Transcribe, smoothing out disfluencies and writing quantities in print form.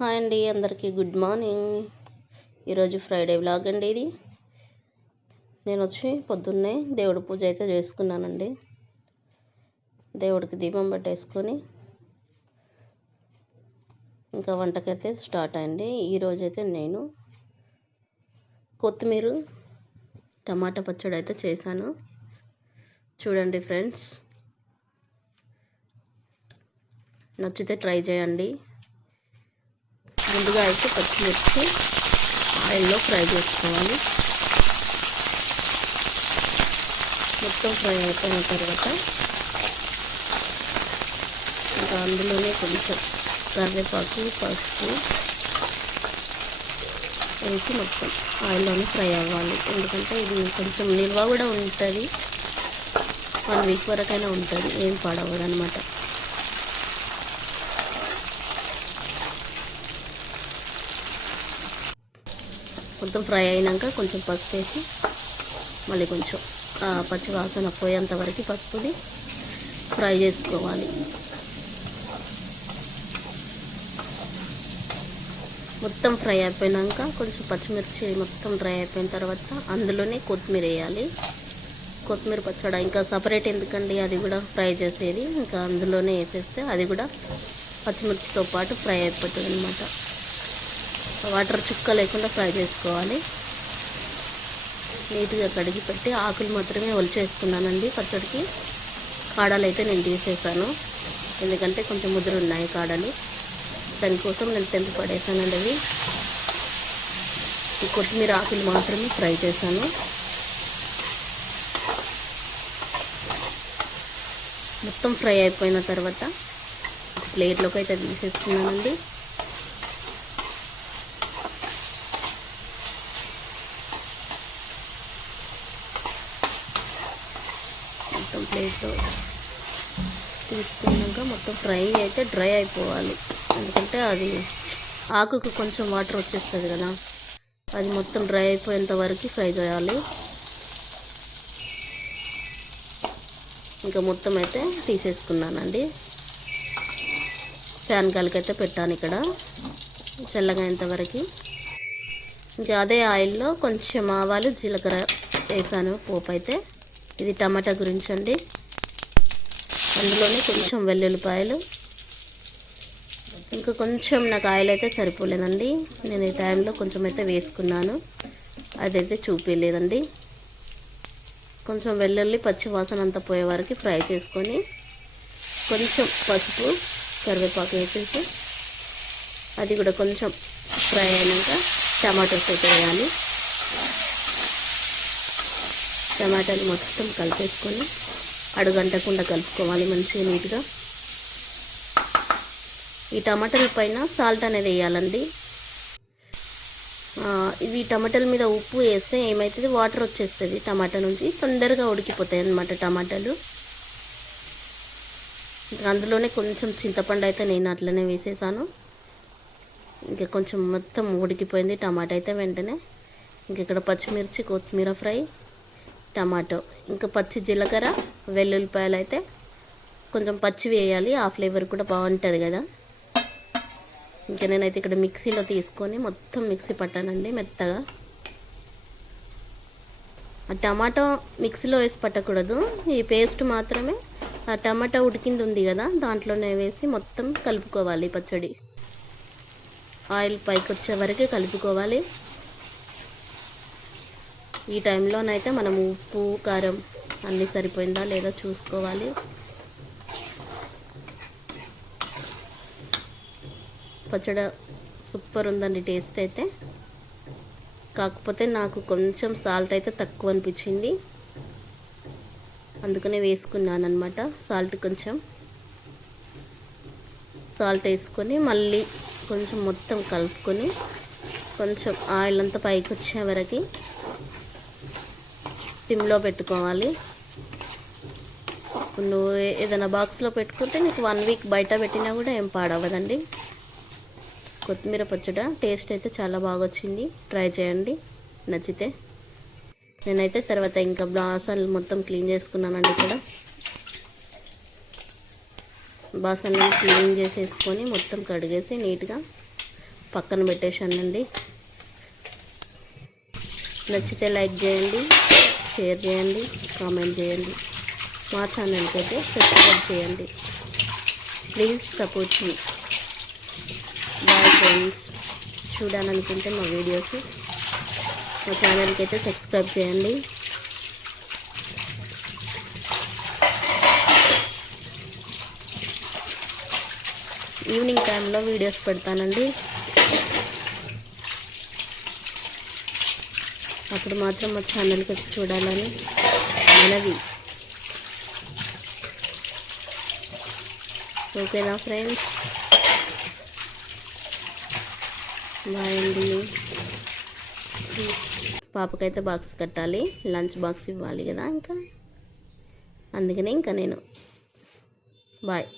Hi అండి, అందరికీ good morning. ఈరోజు ఫ్రైడే వ్లాగ్ అండి. ఇది నేను వచ్చి పొద్దున్నే దేవుడి పూజ అయితే చేసుకున్నానండి. దేవుడికి దీపం పెట్టేసుకొని ఇంకా వంటకైతే స్టార్ట్ అయింది. ఈరోజైతే నేను కొత్తిమీర టమాటా పచ్చడి అయితే చేశాను. చూడండి ఫ్రెండ్స్, నచ్చితే ట్రై చేయండి. ముందుగా అయితే పచ్చిమిర్చి ఆయిల్లో ఫ్రై చేసుకోవాలి. మొత్తం ఫ్రై అయిపోయిన తర్వాత ఇంకా అందులోనే కొంచెం కరివేపాకు, పసుపు వేసి మొత్తం ఆయిల్లోనే ఫ్రై అవ్వాలి. ఎందుకంటే ఇది కొంచెం నిల్వ కూడా ఉంటుంది, 1 వీక్ వరకైనా ఉంటుంది, ఏం పాడవదు అనమాట. మొత్తం ఫ్రై అయినాక కొంచెం పసుపు వేసి మళ్ళీ కొంచెం పచ్చి వాసన పోయేంత వరకు పసుపుని ఫ్రై చేసుకోవాలి. మొత్తం ఫ్రై అయిపోయాక కొంచెం పచ్చిమిర్చి మొత్తం ఫ్రై అయిపోయిన తర్వాత అందులోనే కొత్తిమీర వేయాలి. కొత్తిమీర పచ్చడి ఇంకా సపరేట్ ఎందుకండి, అది కూడా ఫ్రై చేసేది. ఇంకా అందులోనే వేసేస్తే అది కూడా పచ్చిమిర్చితో పాటు ఫ్రై అయిపోతుంది అన్నమాట. వాటర్ చుక్క లేకుండా ఫ్రై చేసుకోవాలి. నీట్గా కడిగి పెట్టి ఆకులు మాత్రమే ఒలిచేసుకున్నానండి పచ్చడికి. కాడలు అయితే నేను తీసేసాను, ఎందుకంటే కొంచెం ముదురు ఉన్నాయి కాడలు. దానికోసం నేను తెంపి పడేసానండి. అవి ఈ కొత్తిమీర ఆకులు మాత్రమే ఫ్రై చేశాను. మొత్తం ఫ్రై అయిపోయిన తర్వాత ప్లేట్లోకి అయితే తీసేసుకున్నానండి. మొత్తం ప్లేట్లో తీసుకున్నాక మొత్తం ఫ్రై అయితే డ్రై అయిపోవాలి. ఎందుకంటే అది ఆకుకు కొంచెం వాటర్ వచ్చేస్తుంది కదా, అది మొత్తం డ్రై అయిపోయేంత వరకు ఫ్రై చేయాలి. ఇంకా మొత్తం అయితే తీసేసుకున్నానండి. ఫ్యాన్ గాలికి అయితే పెట్టాను ఇక్కడ చల్లగా అయ్యేంతవరకు. ఇంకా అదే ఆయిల్లో కొంచెం ఆవాలు, జీలకర్ర వేసాను పోపు అయితే. ఇది టమాటా గురించి అండి. అందులోనే కొంచెం వెల్లుల్లిపాయలు, ఇంకా కొంచెం నాకు ఆయిల్ అయితే సరిపోలేదండి. నేను ఈ టైంలో కొంచెం అయితే వేసుకున్నాను, అదైతే చూపించలేదండి. కొంచెం వెల్లుల్లి పచ్చి వాసన అంతా పోయే వరకు ఫ్రై చేసుకొని కొంచెం పసుపు, కరివేపాకు వేసేసి అది కూడా కొంచెం ఫ్రై అయినాక టమాటోస్ అయితే వేయాలి. టమాటాలు మొత్తం కలిపేసుకొని అడుగంటకుండా కలుపుకోవాలి మంచిగా నీట్గా. ఈ టమాటాల పైన సాల్ట్ అనేది వేయాలండి. ఇవి టమాటాల మీద ఉప్పు వేస్తే ఏమవుతుంది, వాటర్ వచ్చేస్తుంది టమాటా నుంచి, తొందరగా ఉడికిపోతాయి అన్నమాట టమాటాలు. అందులోనే కొంచెం చింతపండు అయితే నేను అట్లనే వేసేసాను. ఇంకా కొంచెం మొత్తం ఉడికిపోయింది టమాటా అయితే వెంటనే. ఇంక ఇక్కడ పచ్చిమిర్చి, కొత్తిమీర ఫ్రై, టమాటో, ఇంకా పచ్చి జీలకర్ర, వెల్లుల్లిపాయలు అయితే కొంచెం పచ్చి వేయాలి, ఆ ఫ్లేవర్ కూడా బాగుంటుంది కదా. ఇంకా నేనైతే ఇక్కడ మిక్సీలో తీసుకొని మొత్తం మిక్సీ పట్టానండి మెత్తగా. ఆ టమాటో మిక్సీలో వేసి పట్టకూడదు, ఈ పేస్ట్ మాత్రమే ఆ టమాటా ఉడికింది ఉంది కదా దాంట్లోనే వేసి మొత్తం కలుపుకోవాలి. పచ్చడి ఆయిల్ పైకి వచ్చే వరకే కలుపుకోవాలి. ఈ టైంలోనైతే మనం ఉప్పు, కారం అన్నీ సరిపోయిందా లేదా చూసుకోవాలి. పచ్చడి సూపర్ ఉందండి టేస్ట్ అయితే. కాకపోతే నాకు కొంచెం సాల్ట్ అయితే తక్కువ అనిపించింది, అందుకనే వేసుకున్నాను అనమాట. కొంచెం సాల్ట్ వేసుకొని మళ్ళీ కొంచెం మొత్తం కలుపుకొని కొంచెం ఆయిల్ అంతా పైకి వచ్చే వరకు సిమ్లో పెట్టుకోవాలి. నువ్వు ఏదైనా బాక్స్లో పెట్టుకుంటే నీకు 1 వీక్ బయట పెట్టినా కూడా ఏం పాడవదండి. కొత్తిమీర పచ్చడి టేస్ట్ అయితే చాలా బాగా వచ్చింది, ట్రై చేయండి నచ్చితే. నేనైతే తర్వాత ఇంకా బాసనలు మొత్తం క్లీన్ చేసుకున్నానండి. ఇక్కడ బాసనలు క్లీన్ చేసేసుకొని మొత్తం కడిగేసి నీట్గా పక్కన పెట్టేశానండి. నచ్చితే లైక్ చేయండి, షేర్ చేయండి, కామెంట్ చేయండి. మా ఛానల్కి అయితే సబ్స్క్రైబ్ చేయండి. Please support me. Bye friends. చూడాలనుకుంటే మా వీడియోస్ మా ఛానల్కి అయితే సబ్స్క్రైబ్ చేయండి. ఈవినింగ్ టైంలో వీడియోస్ పెడతానండి. అప్పుడు మాత్రం మా ఛానల్కి వచ్చి చూడాలని మనవి. ఓకేనా ఫ్రెండ్స్? బాయ్ అండి. పాపకైతే బాక్స్ కట్టాలి, లంచ్ బాక్స్ ఇవ్వాలి కదా, ఇంకా అందుకనే ఇంకా నేను బాయ్.